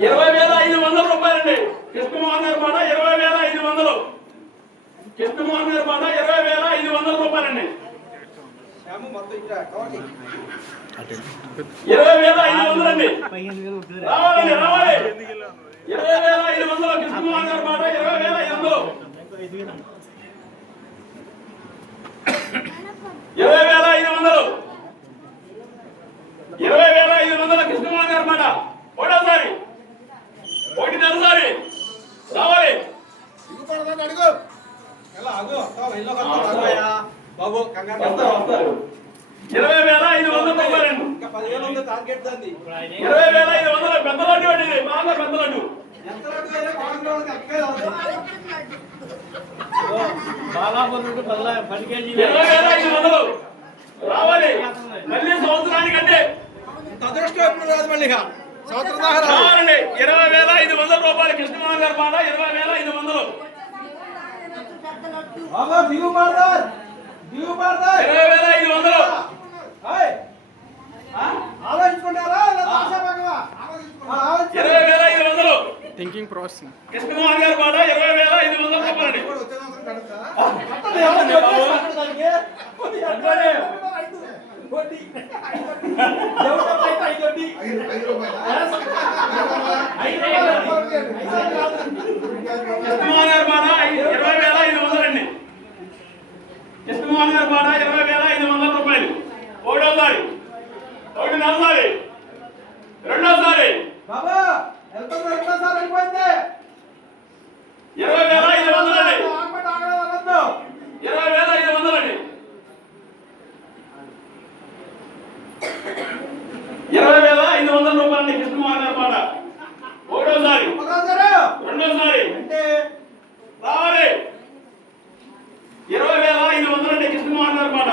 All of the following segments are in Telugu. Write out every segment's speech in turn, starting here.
20,500 రూపాయలండి. కృష్ణమోహన్ గారి మాట 20,500. కృష్ణమోహన్ గారి మాట 20,500 రూపాయలండి. 20,500 అండి. రావాలి 20,500. కృష్ణమోహన్ గారి మాట 20,500. 20,500. 20,500 కృష్ణమోహన్ గారి మాట. ఒకటోసారి ఒకటిన్నరసారి రావాలి. బాబు 20,500 రూపాయలండి. 20,500 పెద్ద లడ్డు అండి. ఇది బాగా పెద్ద లడ్డు. 20,500 రావాలి. మళ్ళీ సంవత్సరానికంటే అదృష్టం ఎప్పుడు రాదు మళ్ళీ సంవత్సరం దాకా 20,500 రూపాయలు. కృష్ణమోహన్ గారి మాట 20,500. 20,500. 20,500 థింకింగ్ ప్రాసెస్. కృష్ణమోహన్ గారి మాట 20,500 రూపాయలండి. కృష్ణమోహన్ గారి మాట 20,500 అండి. కృష్ణమోహన్ గారి మాట 20,500 రూపాయలు. ఒకటోసారి ఒకటిన్నరసారి రెండోసారి 20,500 అయిపోయింది. 20,500 అండి. 20,500 అండి. 20,500 రూపాయలండి. కృష్ణమోహన్ గారి మాట. ఒకటోసారి రెండోసారి రావాలి. 20,500 అండి. కృష్ణమోహన్ గారి మాట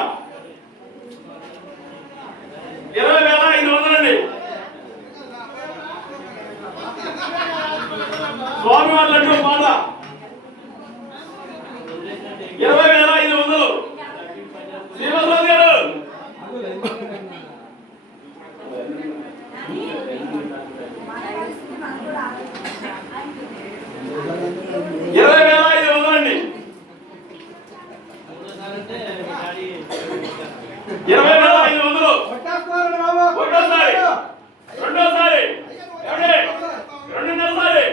20,500 అండి. స్వామివారి లడ్డు మాట 20,500. శ్రీనివాసరావు గారు 20,500 అండి. 20,500. ఒకటోసారి రెండోసారి రెండున్నరసారి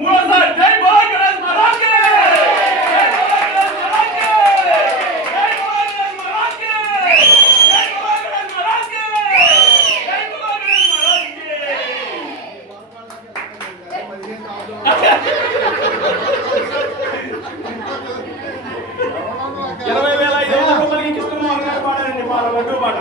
మూడోసారి. జై భోగి గణేష్ మహారాజ్ కి. కృష్ణమోహన్ గారు పాడారండి లడ్డు పాట.